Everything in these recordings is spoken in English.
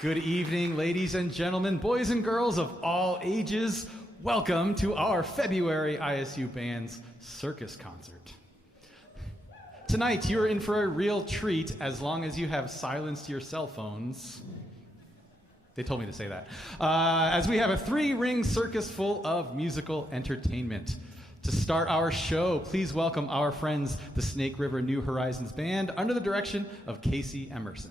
Good evening, ladies and gentlemen, boys and girls of all ages. Welcome to our February ISU Band's Circus concert. Tonight, you're in for a real treat as long as you have silenced your cell phones. They told me to say that. As we have a three-ring circus full of musical entertainment. To start our show, please welcome our friends, the Snake River New Horizons Band, under the direction of Casey Emerson.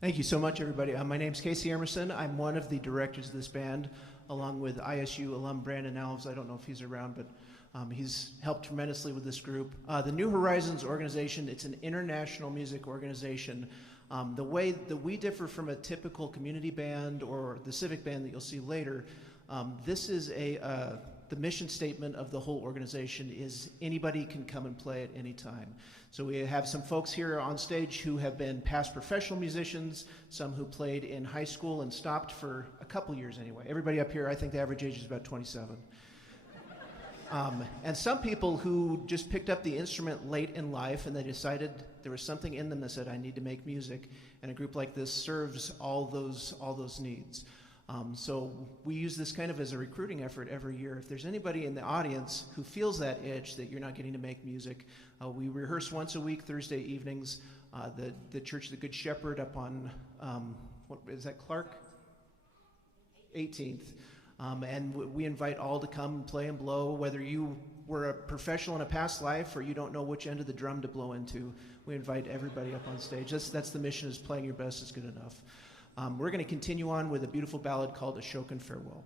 Thank you so much, everybody. My name's Casey Emerson. I'm one of the directors of this band, along with ISU alum Brandon Alves. I don't know if he's around, but he's helped tremendously with this group. The New Horizons organization, it's an international music organization. The way that we differ from a typical community band or the civic band that you'll see later, this is the mission statement of the whole organization is anybody can come and play at any time. So we have some folks here on stage who have been past professional musicians, some who played in high school and stopped for a couple years anyway. Everybody up here, I think the average age is about 27. And some people who just picked up the instrument late in life and they decided there was something in them that said, I need to make music. And a group like this serves all those needs. So we use this kind of as a recruiting effort every year. If there's anybody in the audience who feels that itch that you're not getting to make music, we rehearse once a week, Thursday evenings. The Church of the Good Shepherd up on, what is that, Clark? 18th. And we invite all to come and play and blow, whether you were a professional in a past life or you don't know which end of the drum to blow into. We invite everybody up on stage. That's the mission, is playing your best is good enough. We're going to continue on with a beautiful ballad called Ashokan Farewell.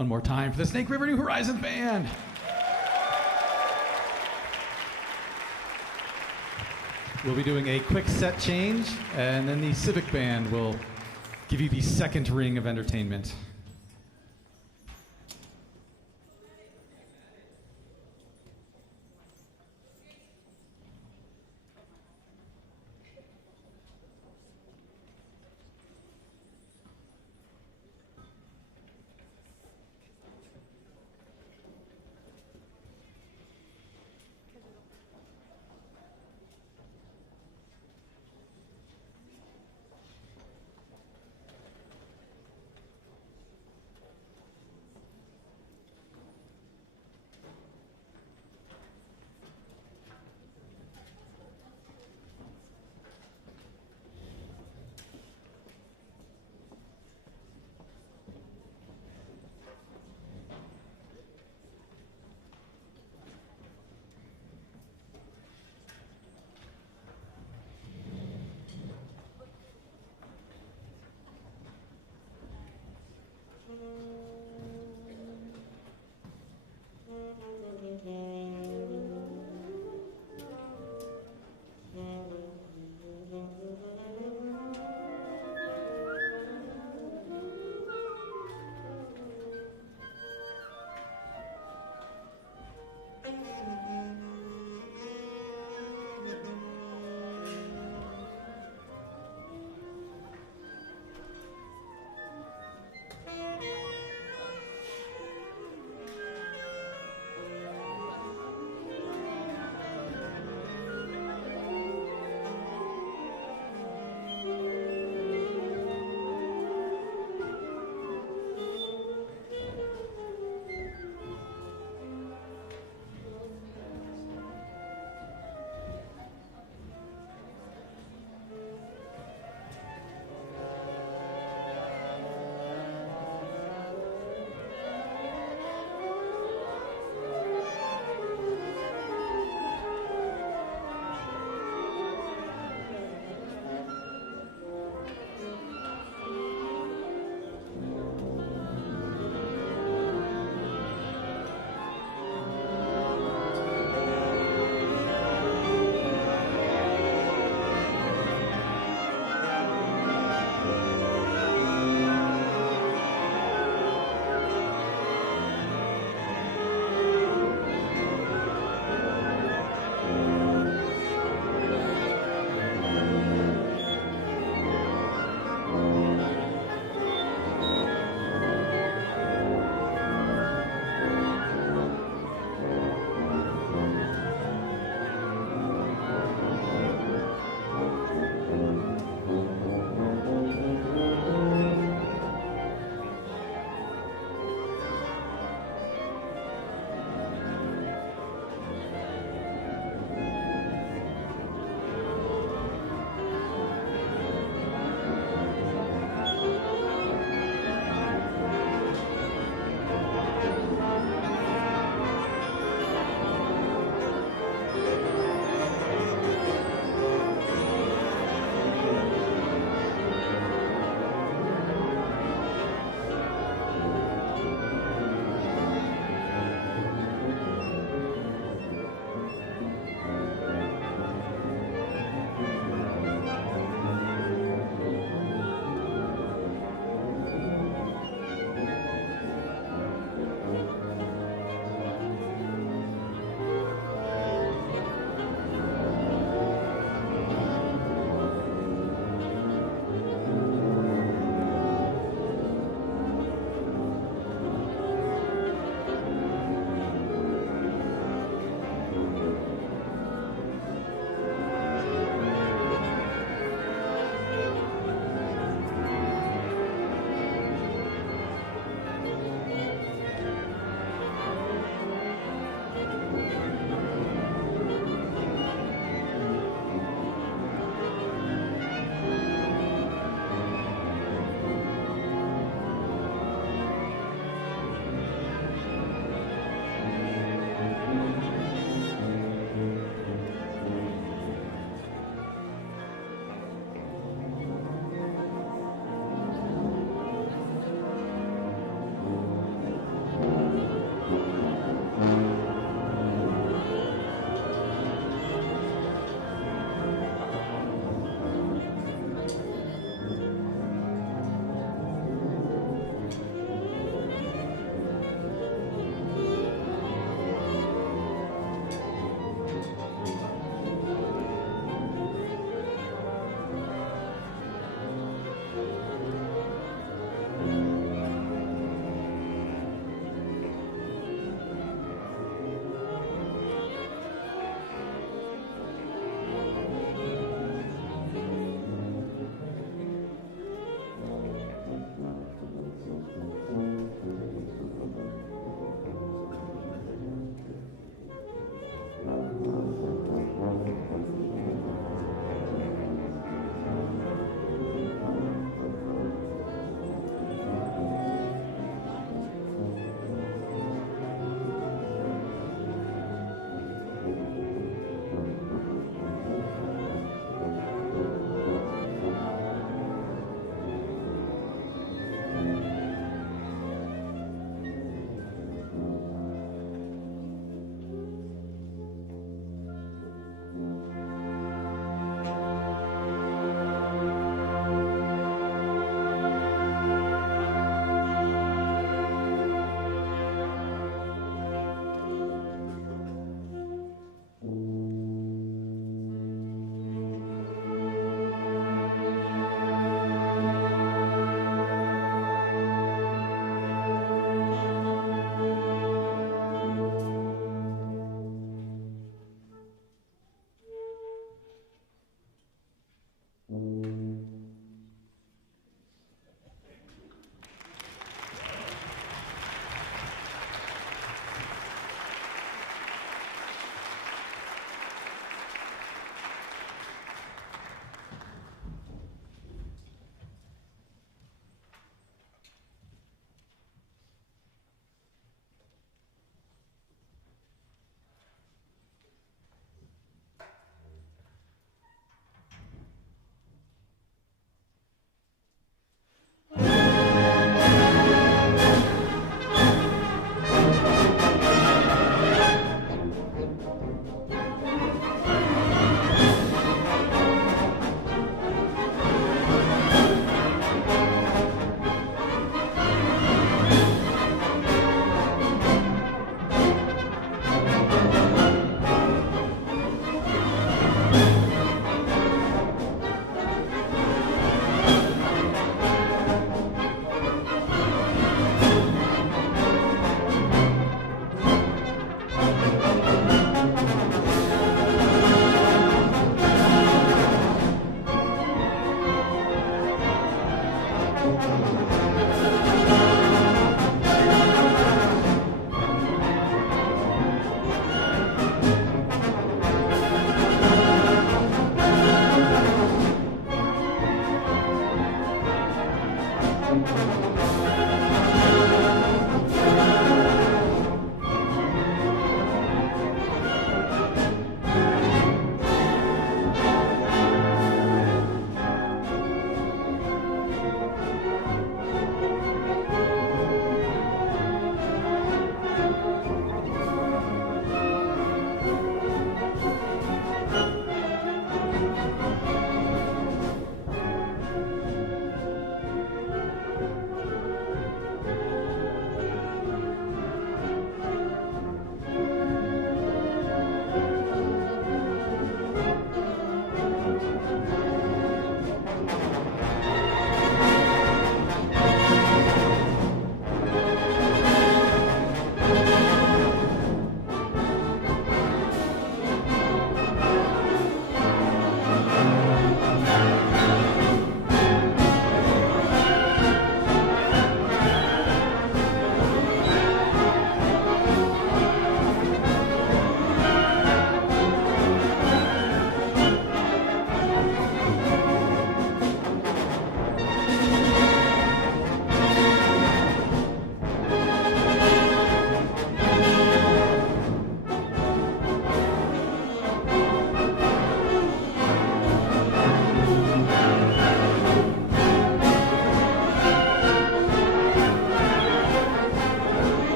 One more time for the Snake River New Horizons Band. We'll be doing a quick set change, and then the Civic Band will give you the second ring of entertainment.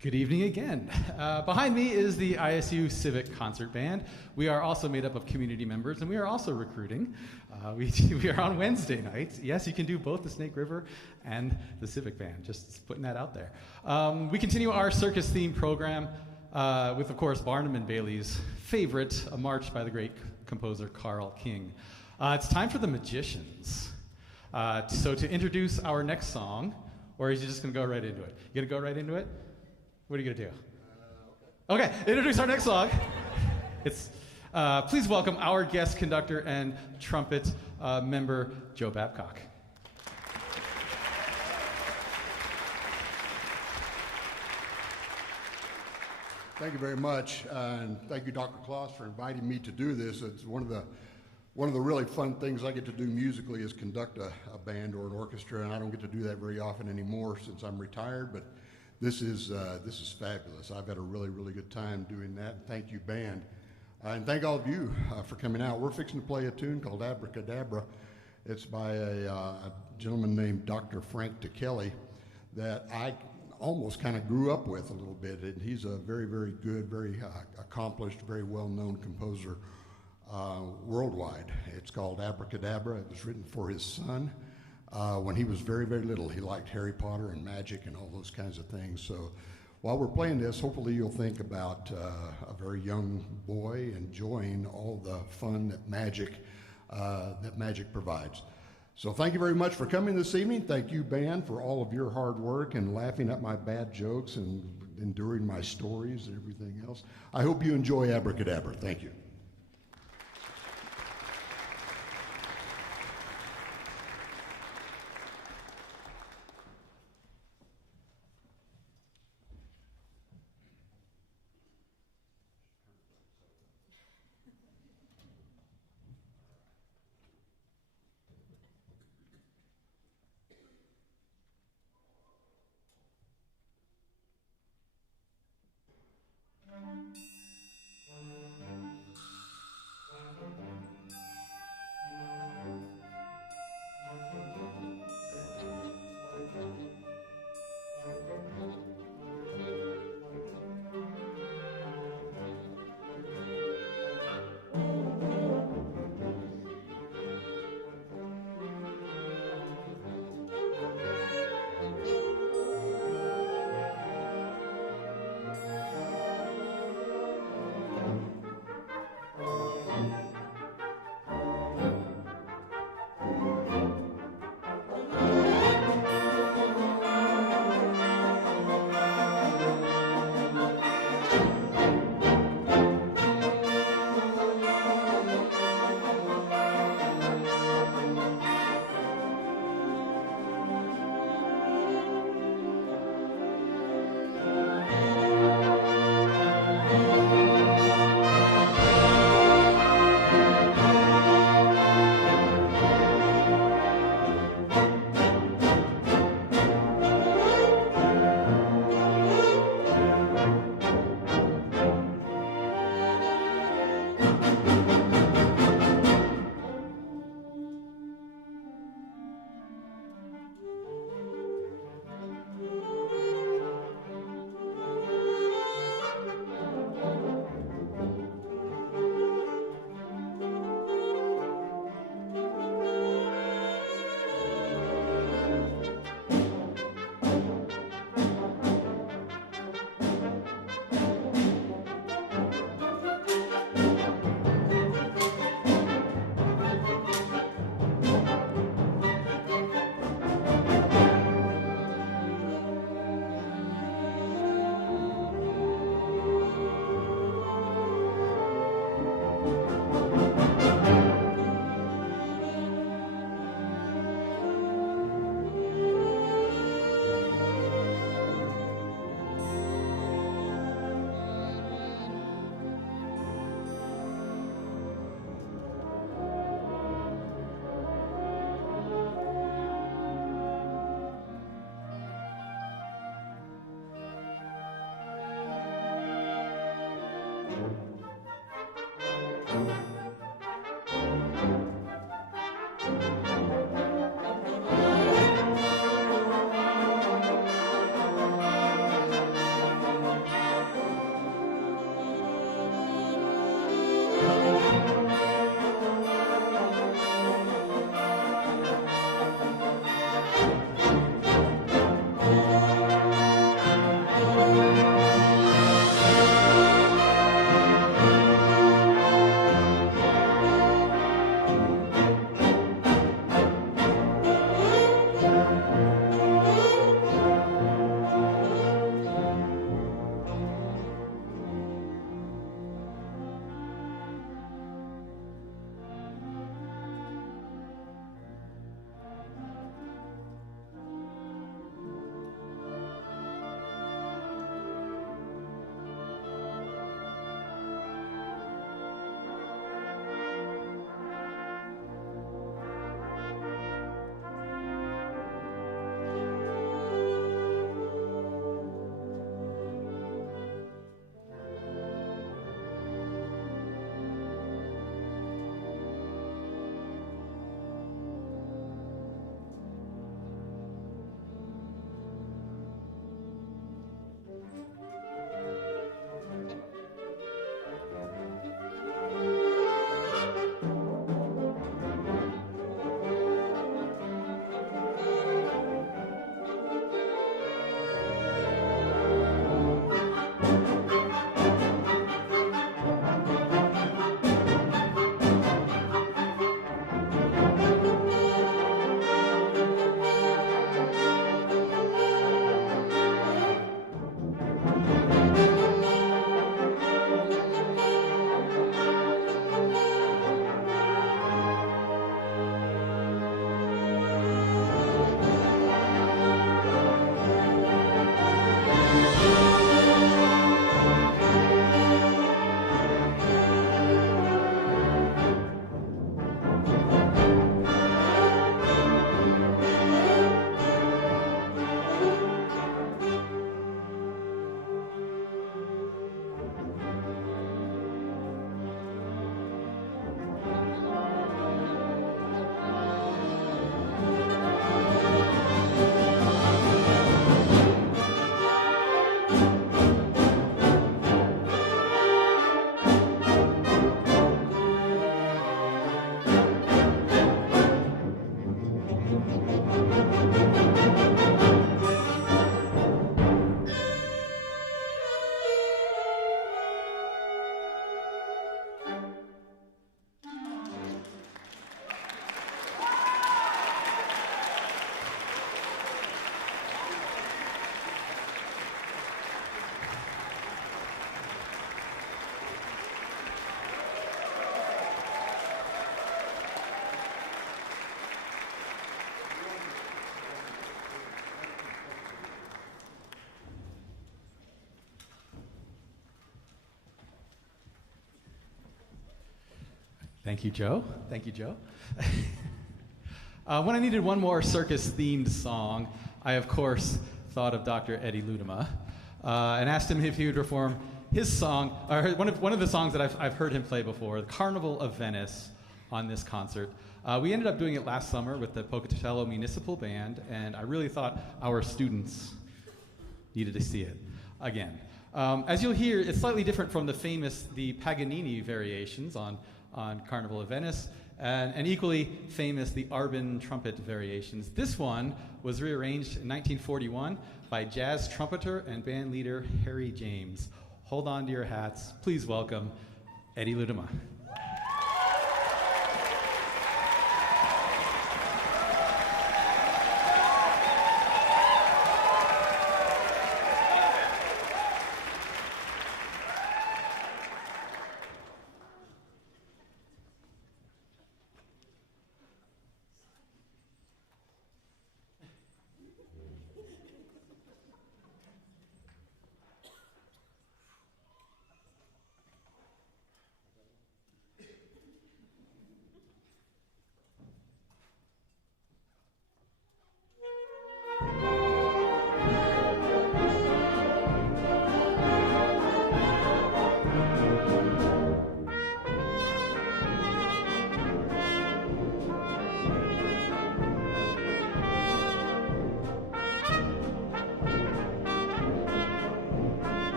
Good evening again. Behind me is the ISU Civic Concert Band. We are also made up of community members, and we are also recruiting. We are on Wednesday nights. Yes, you can do both the Snake River and the Civic Band, just putting that out there. We continue our circus-themed program with, of course, Barnum and Bailey's favorite, A March by the great composer Karl King. It's time for the Magicians. So to introduce our next song, or is you just going to go right into it? You going to go right into it? What are you going to do? Okay, introduce our next song. It's please welcome our guest conductor and trumpet member, Joe Babcock. Thank you very much, and thank you, Dr. Kloss, for inviting me to do this. It's one of the really fun things I get to do musically is conduct a band or an orchestra, and I don't get to do that very often anymore since I'm retired, but this is fabulous. I've had a really, really good time doing that. Thank you, band. And thank all of you for coming out. We're fixing to play a tune called Abracadabra. It's by a gentleman named Dr. Frank Ticheli that I almost kind of grew up with a little bit. And he's a very, very good, very accomplished, very well-known composer worldwide. It's called Abracadabra. It was written for his son. When he was very, very little, he liked Harry Potter and magic and all those kinds of things. So while we're playing this, hopefully you'll think about a very young boy enjoying all the fun that magic provides. So thank you very much for coming this evening. Thank you, band, for all of your hard work and laughing at my bad jokes and enduring my stories and everything else. I hope you enjoy Abracadabra. Thank you. Thank you, Joe. Thank you, Joe. When I needed one more circus-themed song, I, of course, thought of Dr. Eddie Ludema and asked him if he would perform his song, or one of the songs that I've heard him play before, the Carnival of Venice, on this concert. We ended up doing it last summer with the Pocatello Municipal Band, and I really thought our students needed to see it again. As you'll hear, it's slightly different from the Paganini variations on Carnival of Venice, and equally famous, the Arban trumpet variations. This one was rearranged in 1941 by jazz trumpeter and band leader Harry James. Hold on to your hats. Please welcome Eddie Ludema.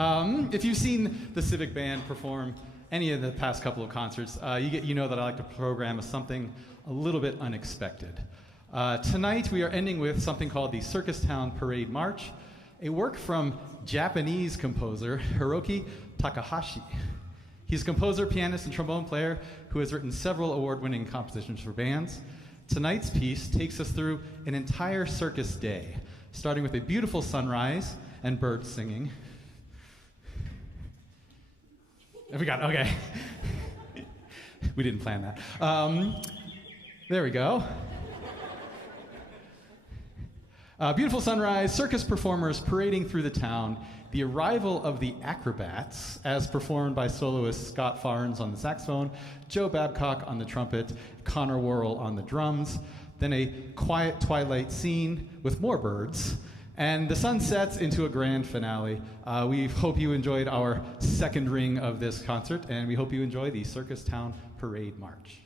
If you've seen the Civic Band perform any of the past couple of concerts, you know that I like to program something a little bit unexpected. Tonight we are ending with something called the Circus Town Parade March, a work from Japanese composer Hiroki Takahashi. He's a composer, pianist, and trombone player who has written several award-winning compositions for bands. Tonight's piece takes us through an entire circus day, starting with a beautiful sunrise and birds singing. We got it, okay. We didn't plan that. There we go. Beautiful sunrise, circus performers parading through the town, the arrival of the acrobats, as performed by soloist Scott Farnes on the saxophone, Joe Babcock on the trumpet, Connor Worrell on the drums, then a quiet twilight scene with more birds, and the sun sets into a grand finale. We hope you enjoyed our second ring of this concert, and we hope you enjoy the Circus Town Parade March.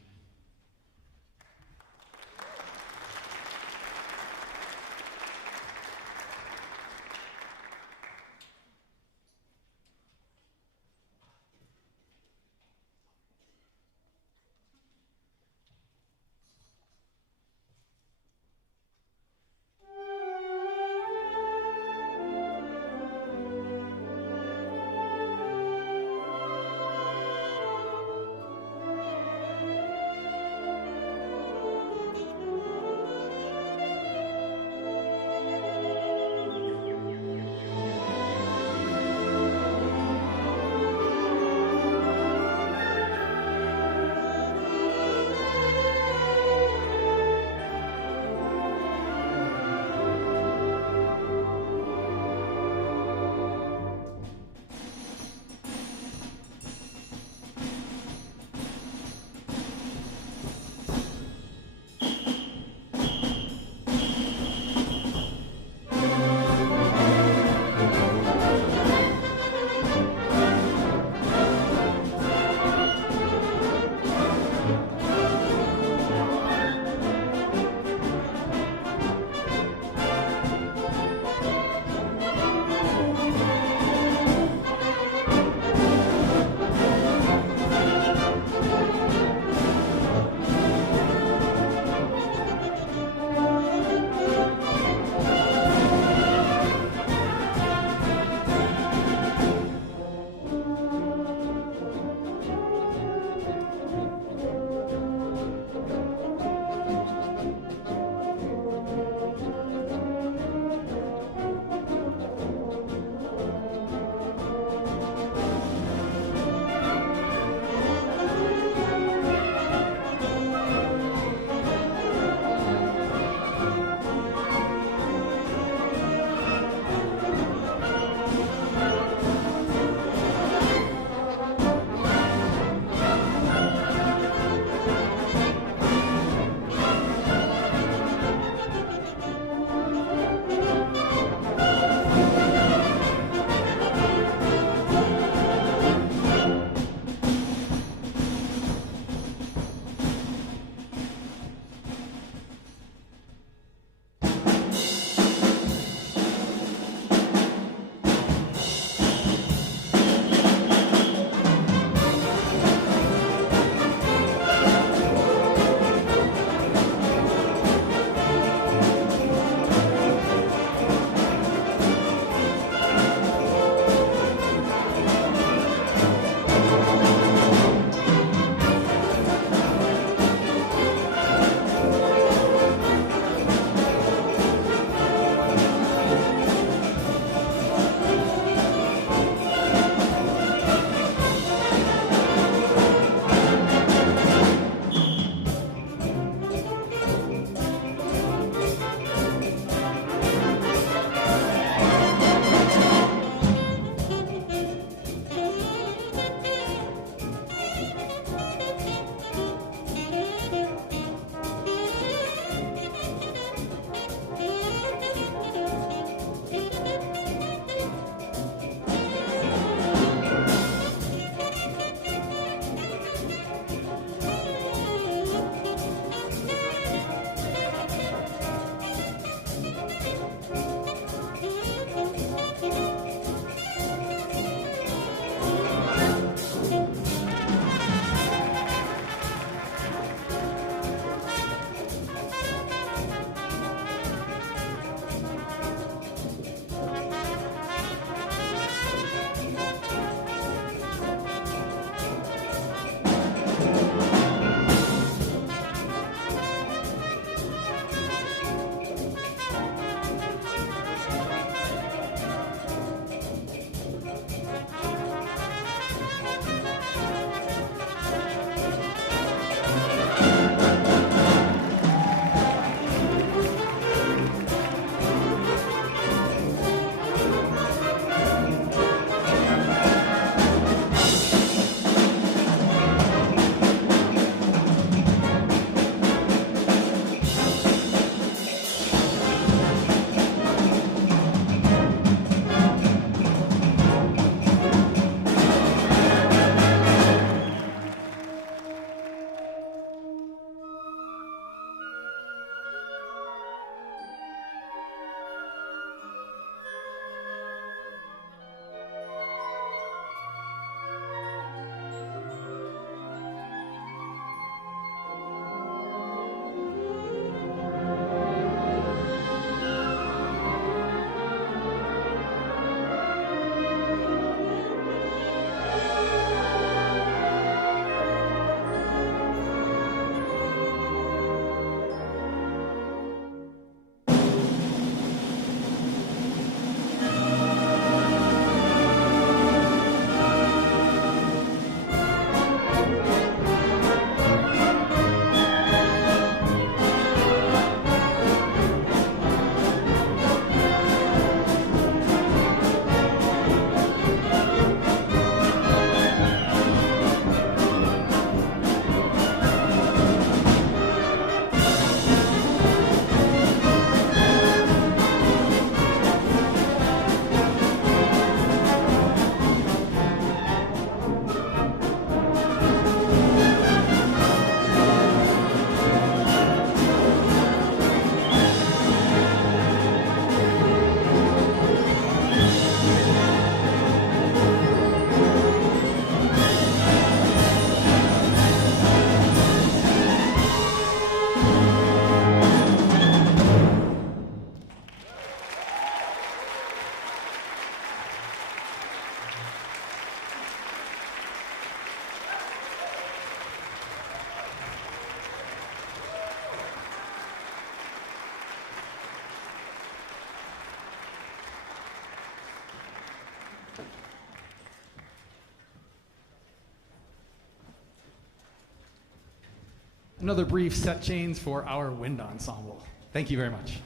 Another brief set change for our wind ensemble. Thank you very much.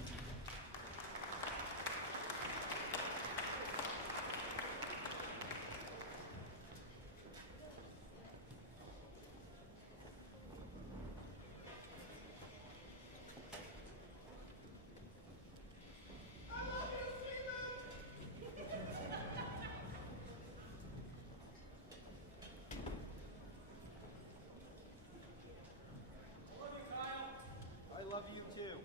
I love you too.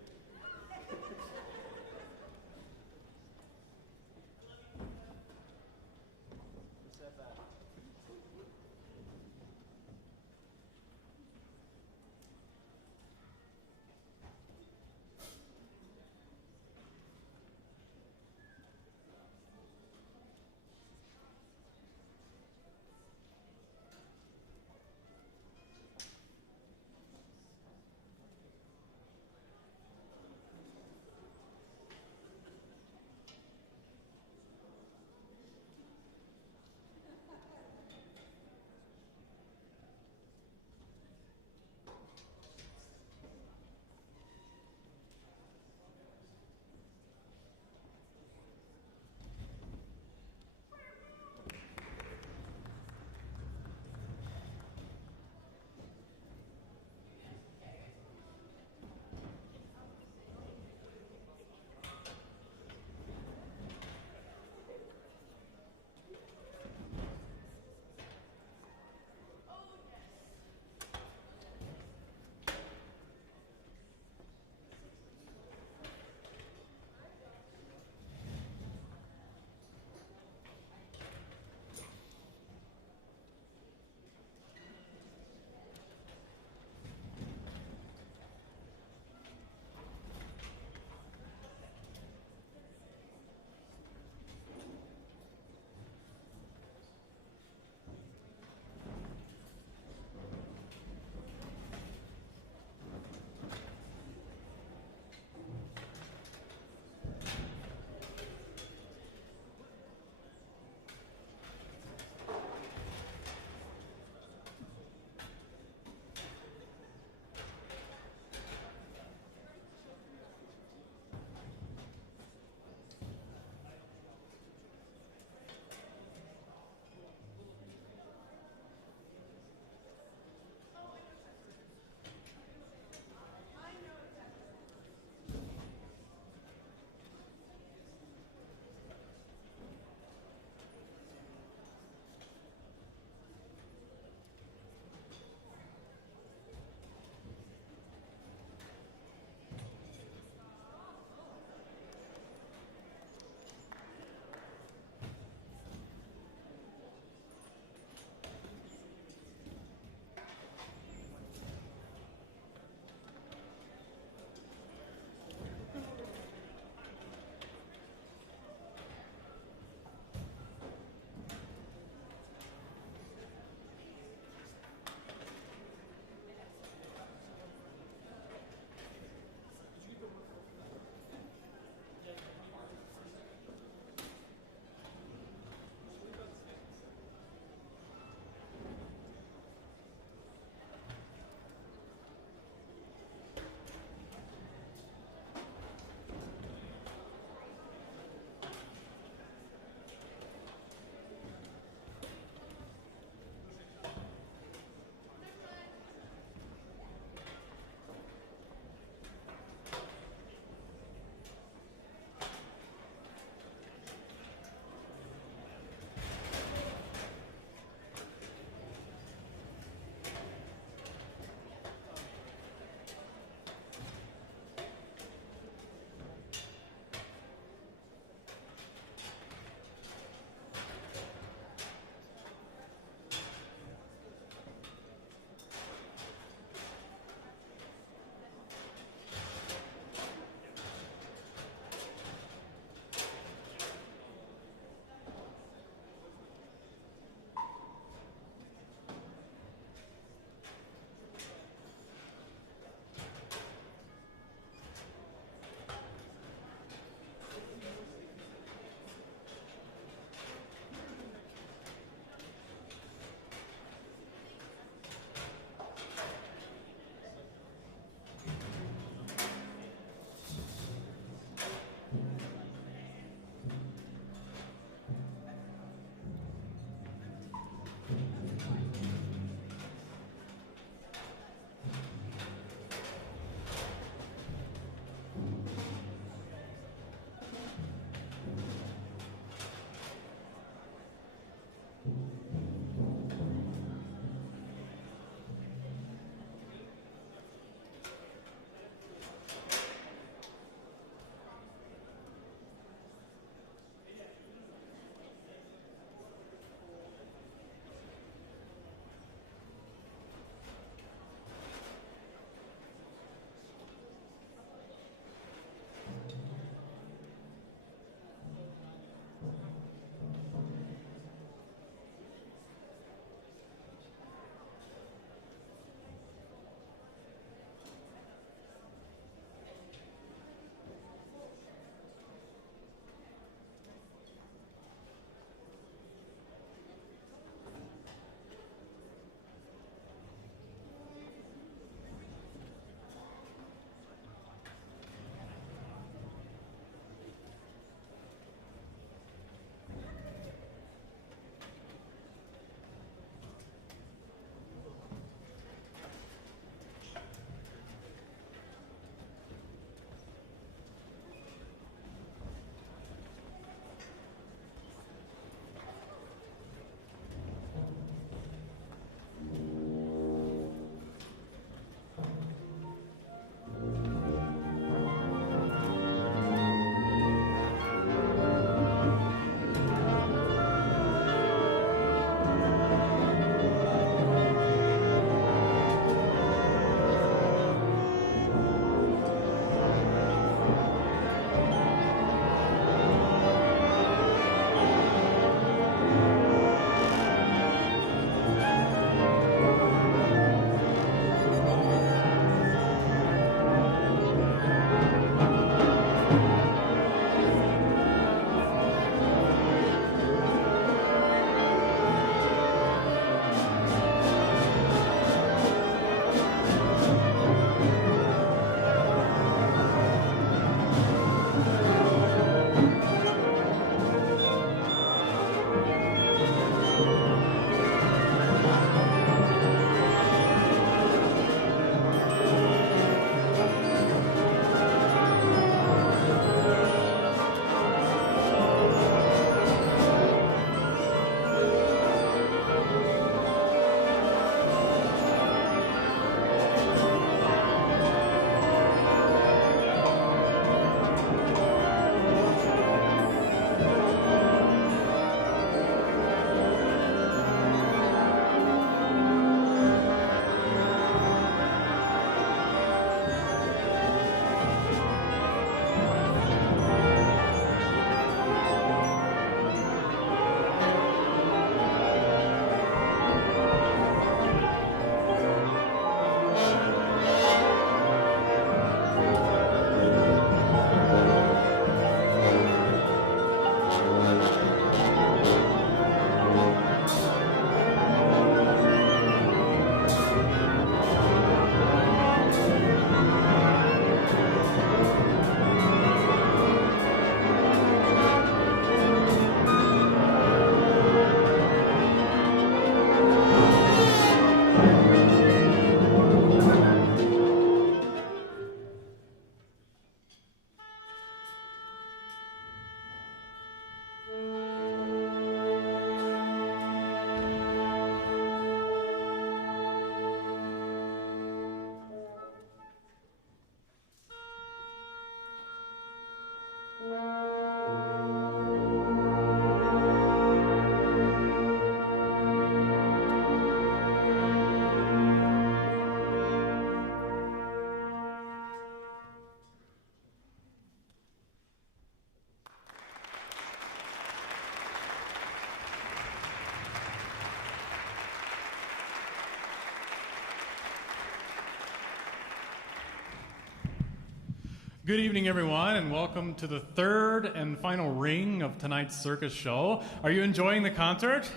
Good evening, everyone, and welcome to the third and final ring of tonight's circus show. Are you enjoying the concert?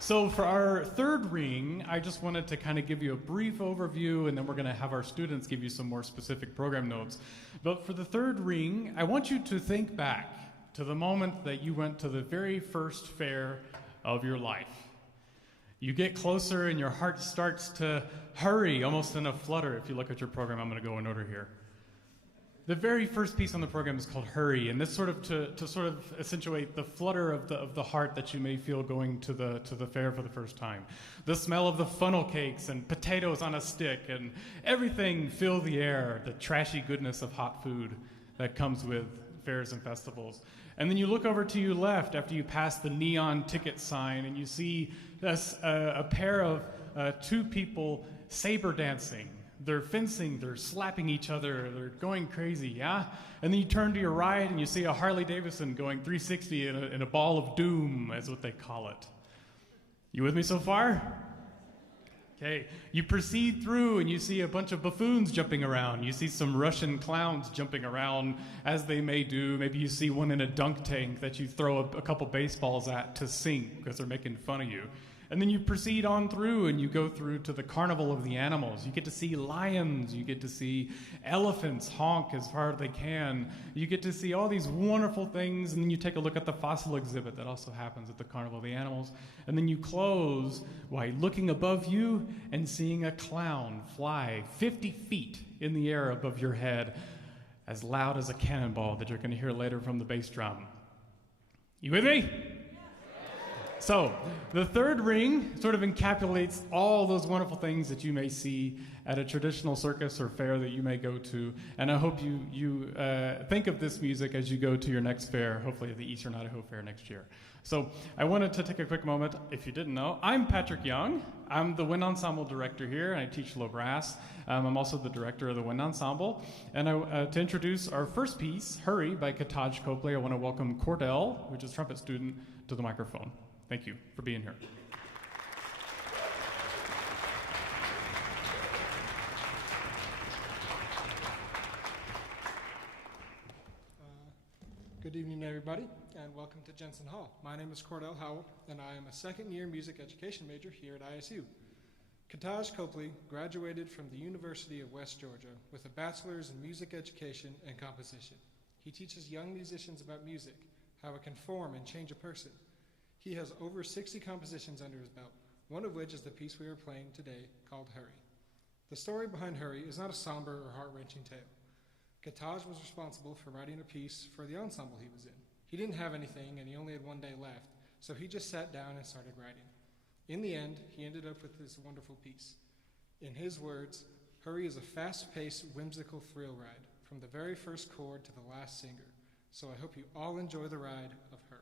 So for our third ring, I just wanted to kind of give you a brief overview, and then we're going to have our students give you some more specific program notes. But for the third ring, I want you to think back to the moment that you went to the very first fair of your life. You get closer and your heart starts to hurry, almost in a flutter. If you look at your program, I'm going to go in order here. The very first piece on the program is called Hurry, and this sort of to sort of accentuate the flutter of the heart that you may feel going to the fair for the first time. The smell of the funnel cakes and potatoes on a stick and everything fill the air, the trashy goodness of hot food that comes with fairs and festivals. And then you look over to your left after you pass the neon ticket sign and you see a pair of two people saber dancing. They're fencing, they're slapping each other, they're going crazy, yeah? And then you turn to your right and you see a Harley Davidson going 360 in a ball of doom, is what they call it. You with me so far? Okay, you proceed through and you see a bunch of buffoons jumping around. You see some Russian clowns jumping around, as they may do. Maybe you see one in a dunk tank that you throw a couple baseballs at to sink because they're making fun of you. And then you proceed on through and you go through to the Carnival of the Animals. You get to see lions, you get to see elephants honk as far as they can. You get to see all these wonderful things, and then you take a look at the fossil exhibit that also happens at the Carnival of the Animals. And then you close by looking above you and seeing a clown fly 50 feet in the air above your head, as loud as a cannonball that you're going to hear later from the bass drum. You with me? So, the third ring sort of encapsulates all those wonderful things that you may see at a traditional circus or fair that you may go to. And I hope you think of this music as you go to your next fair, hopefully at the Eastern Idaho Fair next year. So, I wanted to take a quick moment. If you didn't know, I'm Patrick Young. I'm the Wind Ensemble director here, and I teach low brass. I'm also the director of the Wind Ensemble. And to introduce our first piece, Hurry by Katahj Copley, I want to welcome Cordell, which is a trumpet student, to the microphone. Thank you for being here. Good evening, everybody, and welcome to Jensen Hall. My name is Cordell Howell, and I am a second-year music education major here at ISU. Katahj Copley graduated from the University of West Georgia with a bachelor's in music education and composition. He teaches young musicians about music, how it can form and change a person. He has over 60 compositions under his belt, one of which is the piece we are playing today called Hurry. The story behind Hurry is not a somber or heart-wrenching tale. Katahj was responsible for writing a piece for the ensemble he was in. He didn't have anything and he only had one day left, so he just sat down and started writing. In the end, he ended up with this wonderful piece. In his words, Hurry is a fast-paced, whimsical thrill ride, from the very first chord to the last singer. So I hope you all enjoy the ride of Hurry.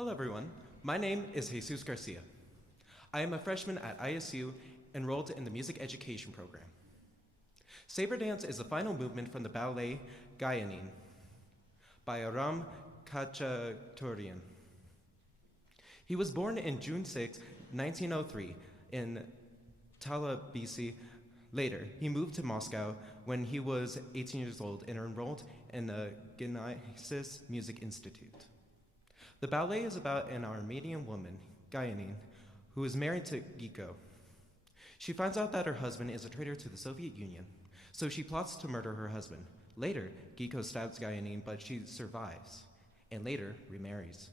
Hello everyone, my name is Jesus Garcia. I am a freshman at ISU enrolled in the music education program. Sabre dance is the final movement from the ballet Gayanin by Aram Khatchaturian. He was born in June 6, 1903 in Tbilisi. Later, he moved to Moscow when he was 18 years old and enrolled in the Genesis Music Institute. The ballet is about an Armenian woman, Gayanin, who is married to Giko. She finds out that her husband is a traitor to the Soviet Union, so she plots to murder her husband. Later, Giko stabs Gayanin, but she survives, and later remarries.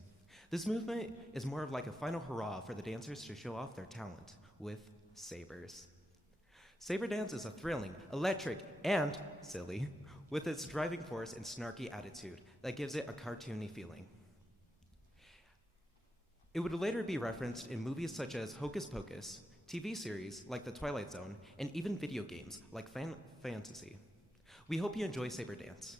This movement is more of like a final hurrah for the dancers to show off their talent with sabers. Sabre dance is a thrilling, electric, and silly, with its driving force and snarky attitude that gives it a cartoony feeling. It would later be referenced in movies such as Hocus Pocus, TV series like The Twilight Zone, and even video games like Final Fantasy. We hope you enjoy Sabre dance.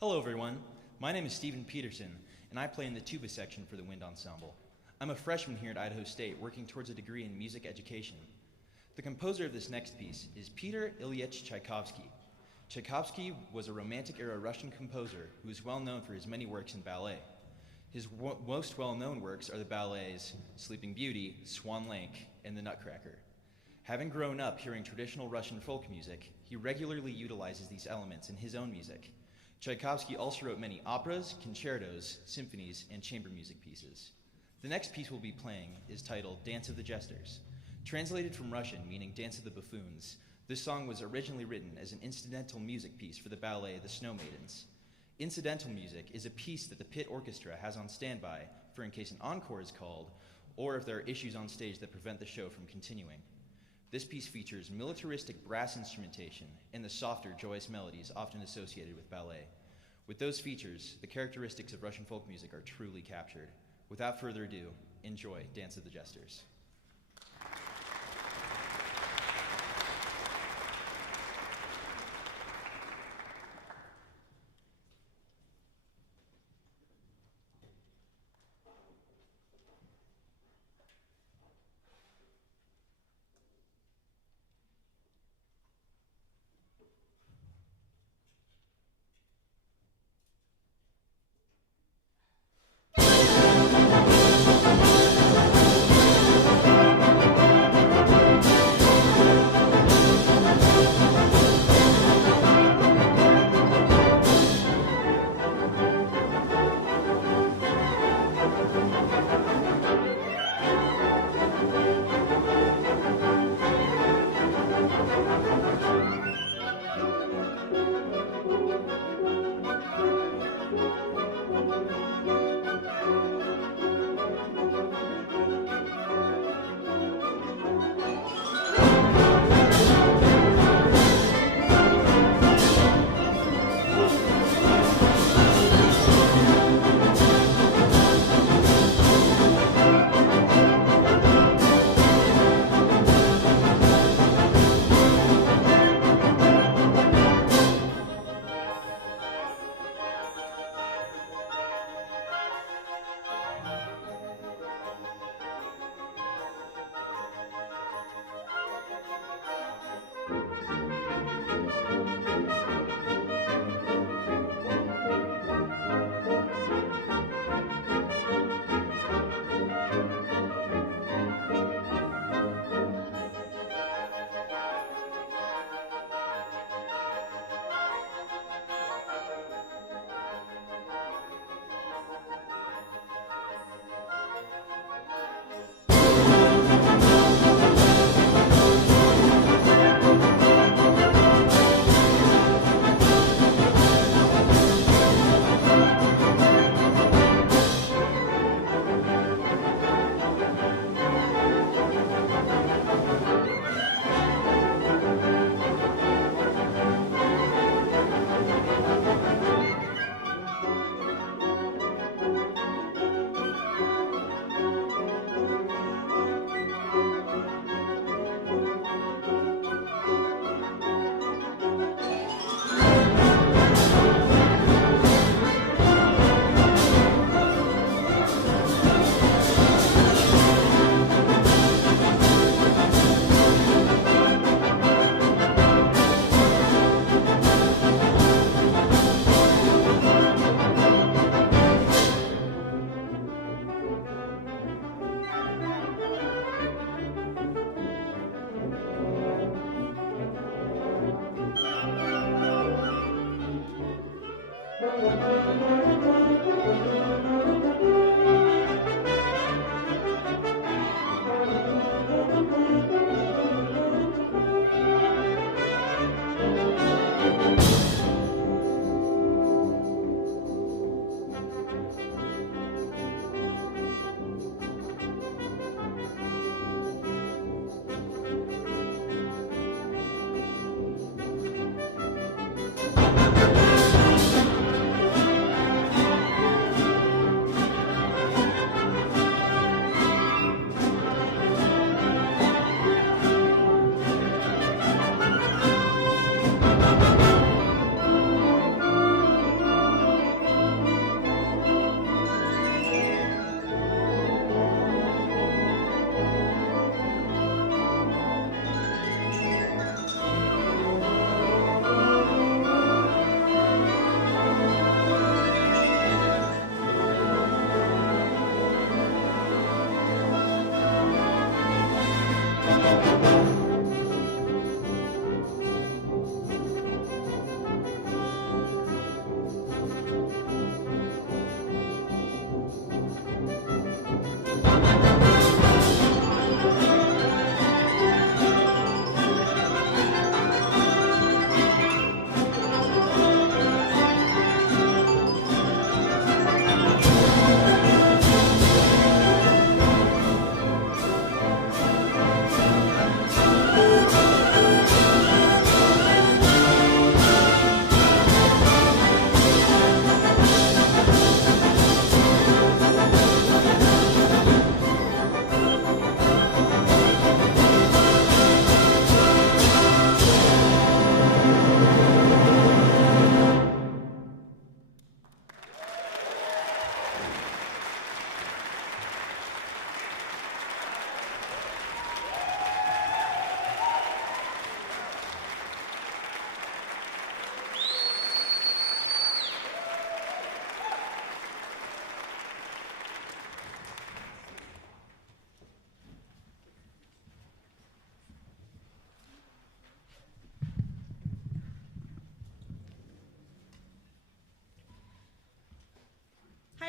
Hello everyone, my name is Stephen Peterson, and I play in the tuba section for the Wind Ensemble. I'm a freshman here at Idaho State working towards a degree in music education. The composer of this next piece is Peter Ilyich Tchaikovsky. Tchaikovsky was a Romantic-era Russian composer who is well known for his many works in ballet. His most well-known works are the ballets Sleeping Beauty, Swan Lake, and The Nutcracker. Having grown up hearing traditional Russian folk music, he regularly utilizes these elements in his own music. Tchaikovsky also wrote many operas, concertos, symphonies, and chamber music pieces. The next piece we'll be playing is titled Dance of the Jesters. Translated from Russian, meaning Dance of the Buffoons, this song was originally written as an incidental music piece for the ballet The Snow Maidens. Incidental music is a piece that the pit orchestra has on standby for in case an encore is called, or if there are issues on stage that prevent the show from continuing. This piece features militaristic brass instrumentation and the softer, joyous melodies often associated with ballet. With those features, the characteristics of Russian folk music are truly captured. Without further ado, enjoy Dance of the Jesters.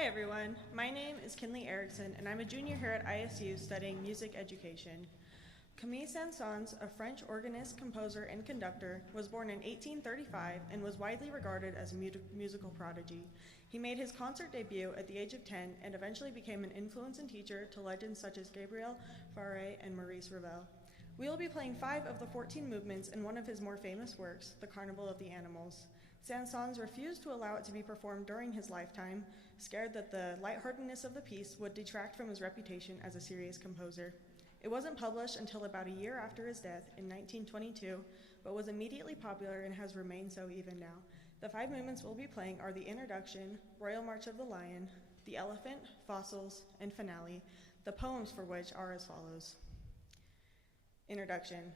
everyone, my name is Kinley Erickson, and I'm a junior here at ISU studying music education. Camille Saint-Saens, a French organist, composer, and conductor, was born in 1835 and was widely regarded as a musical prodigy. He made his concert debut at the age of 10 and eventually became an influence and teacher to legends such as Gabriel Fauré and Maurice Ravel. We will be playing 5 of the 14 movements in one of his more famous works, the Carnival of the Animals. Saint-Saens refused to allow it to be performed during his lifetime, scared that the lightheartedness of the piece would detract from his reputation as a serious composer. It wasn't published until about a year after his death in 1922, but was immediately popular and has remained so even now. The 5 movements we'll be playing are the Introduction, Royal March of the Lion, the Elephant, Fossils, and Finale, the poems for which are as follows. Introduction.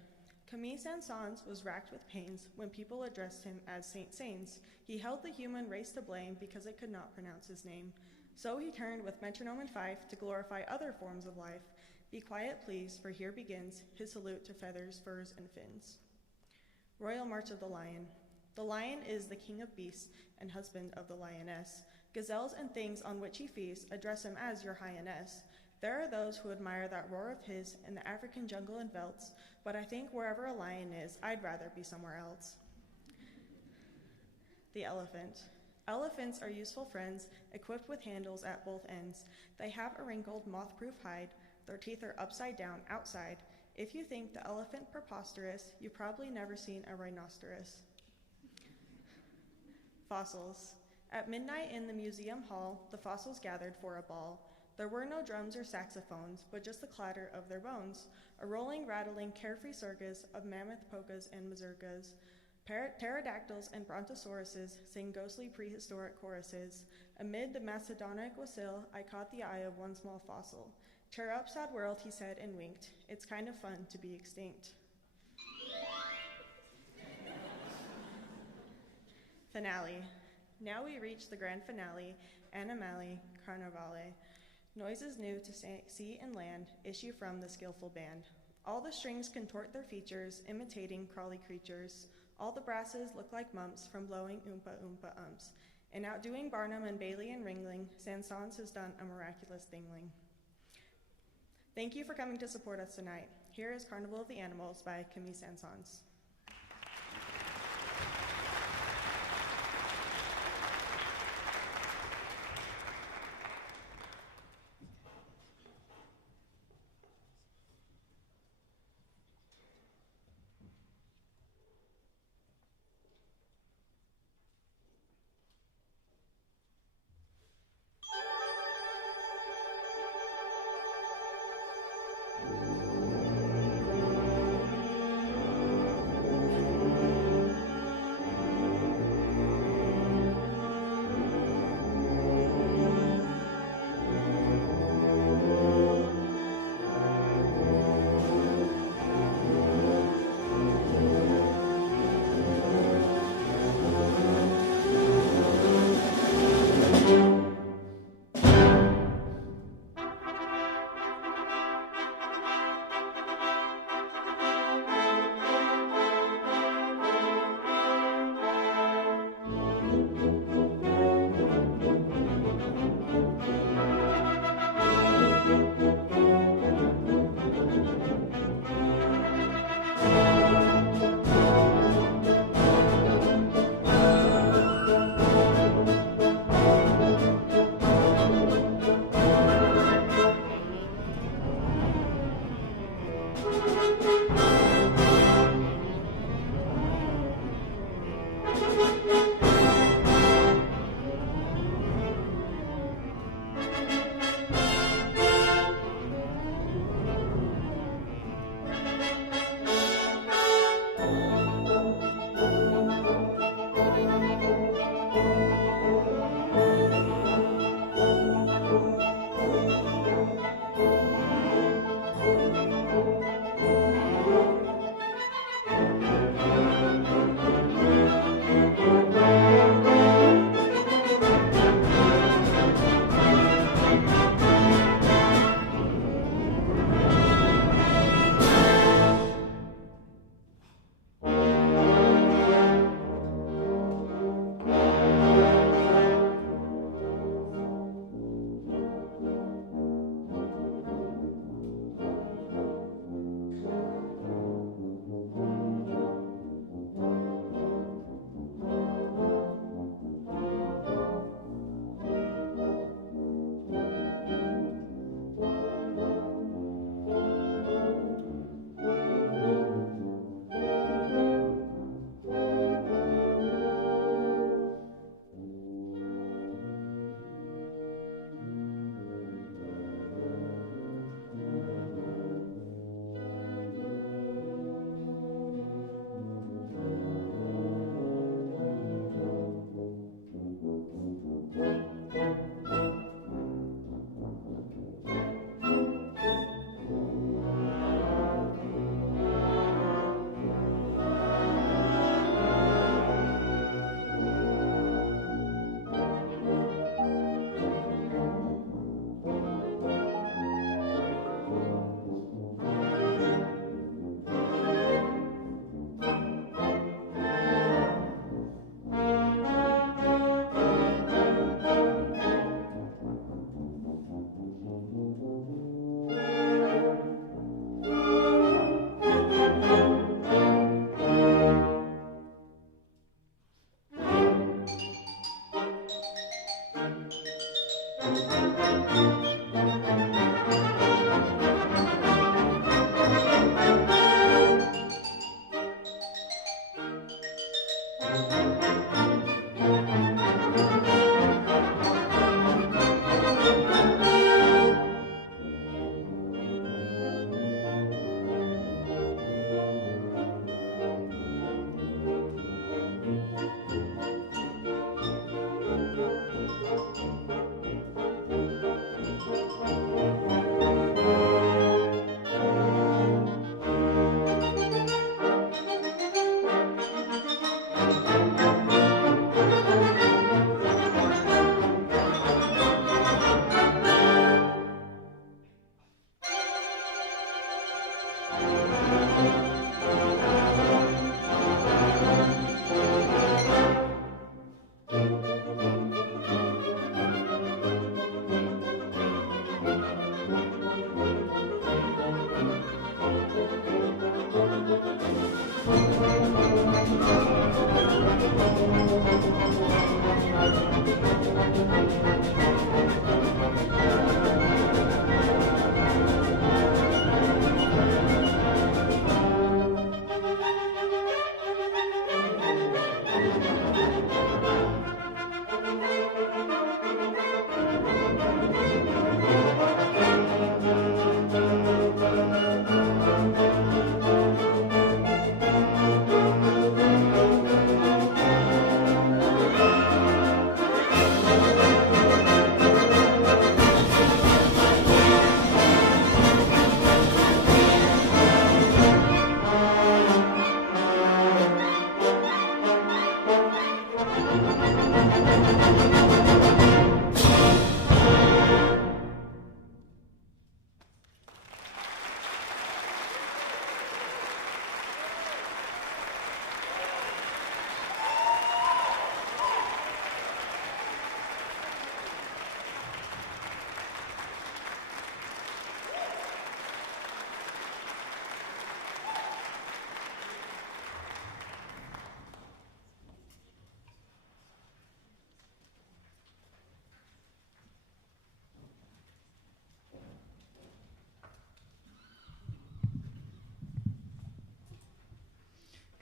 Camille Saint-Saens was racked with pains when people addressed him as Saint-Saens. He held the human race to blame because it could not pronounce his name. So he turned with metronome and fife to glorify other forms of life. Be quiet, please, for here begins his salute to feathers, furs, and fins. Royal March of the Lion. The lion is the king of beasts and husband of the lioness. Gazelles and things on which he feasts address him as your highness. There are those who admire that roar of his in the African jungle and velds, but I think wherever a lion is, I'd rather be somewhere else. The elephant. Elephants are useful friends, equipped with handles at both ends. They have a wrinkled, moth-proof hide. Their teeth are upside down, outside. If you think the elephant preposterous, you've probably never seen a rhinoceros. Fossils. At midnight in the museum hall, the fossils gathered for a ball. There were no drums or saxophones, but just the clatter of their bones, a rolling, rattling, carefree circus of mammoth polkas and mazurkas. Pterodactyls and brontosauruses sing ghostly prehistoric choruses. Amid the Macedonic wassail, I caught the eye of one small fossil. Cheer up, sad world, he said and winked. It's kind of fun to be extinct. Finale. Now we reach the grand finale, Animale, Carnivale. Noises new to sea and land issue from the skillful band. All the strings contort their features, imitating crawly creatures. All the brasses look like mumps from blowing oompa oompa umps. In outdoing Barnum and Bailey and Ringling, Saint-Saens has done a miraculous thingling. Thank you for coming to support us tonight. Here is Carnival of the Animals by Camille Saint-Saens.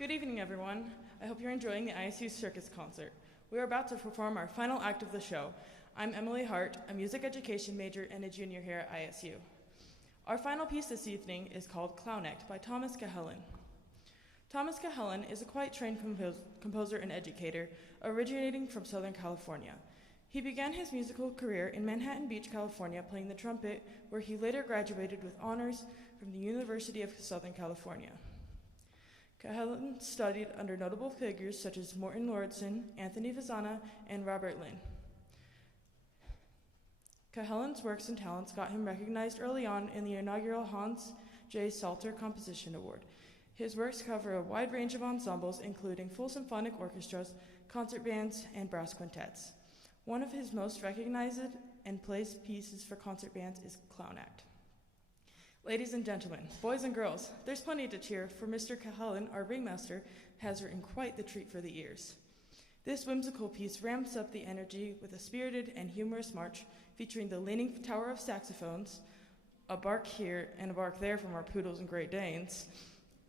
Good evening, everyone. I hope you're enjoying the ISU Circus concert. We are about to perform our final act of the show. I'm Emily Hart, a music education major and a junior here at ISU. Our final piece this evening is called Clown Act by Thomas Cahellan. Thomas Cahellan is a quite trained composer and educator originating from Southern California. He began his musical career in Manhattan Beach, California, playing the trumpet, where he later graduated with honors from the University of Southern California. Cahellan studied under notable figures such as Morton Lauridsen, Anthony Vazana, and Robert Lynn. Cahellan's works and talents got him recognized early on in the inaugural Hans J. Salter Composition Award. His works cover a wide range of ensembles, including full symphonic orchestras, concert bands, and brass quintets. One of his most recognized and plays pieces for concert bands is Clown Act. Ladies and gentlemen, boys and girls, there's plenty to cheer, for Mr. Cahellan, our ringmaster, has written quite the treat for the ears. This whimsical piece ramps up the energy with a spirited and humorous march featuring the leaning tower of saxophones, a bark here and a bark there from our poodles and Great Danes,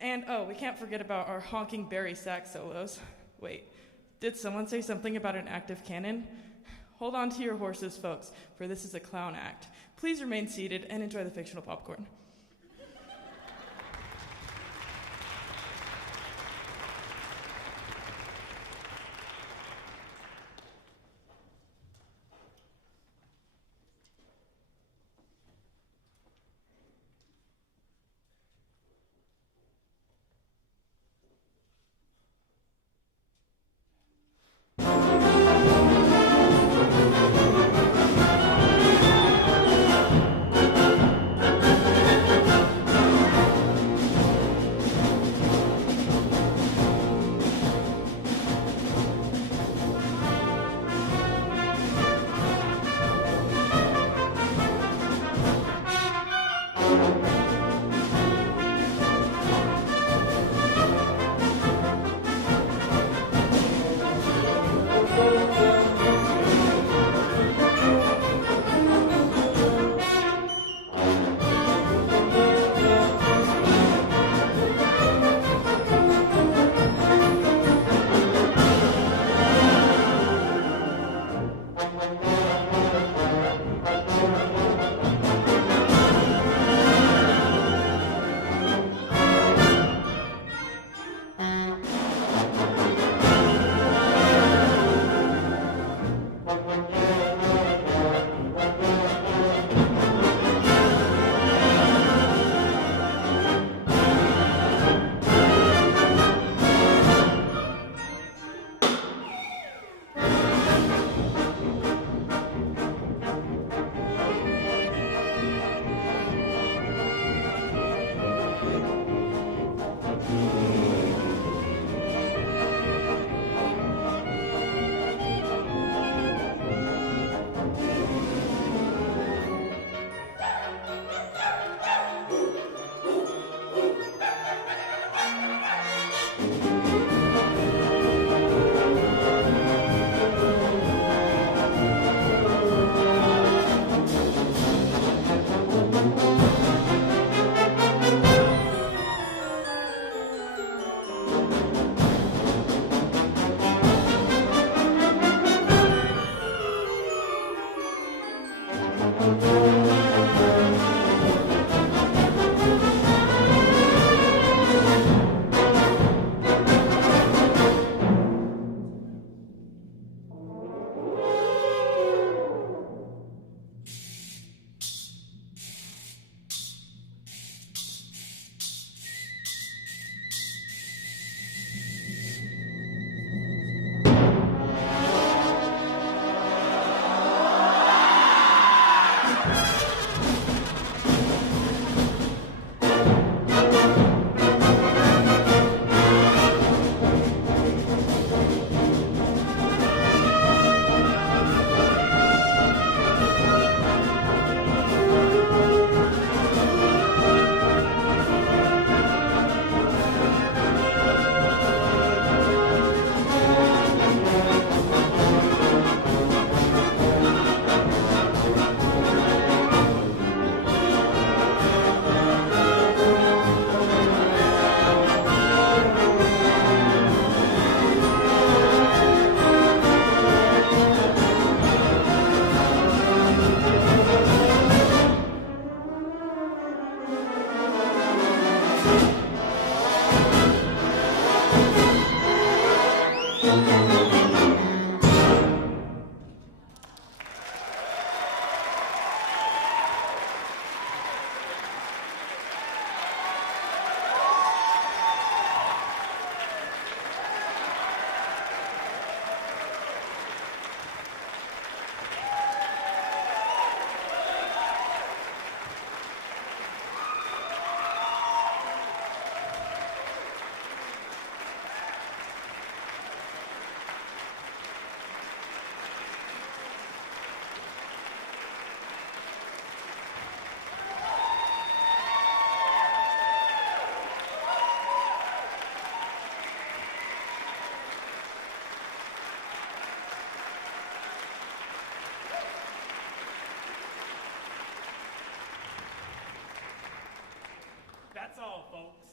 and oh, we can't forget about our honking Barry sax solos. Wait, did someone say something about an active cannon? Hold on to your horses, folks, for this is a clown act. Please remain seated and enjoy the fictional popcorn. That's all, folks.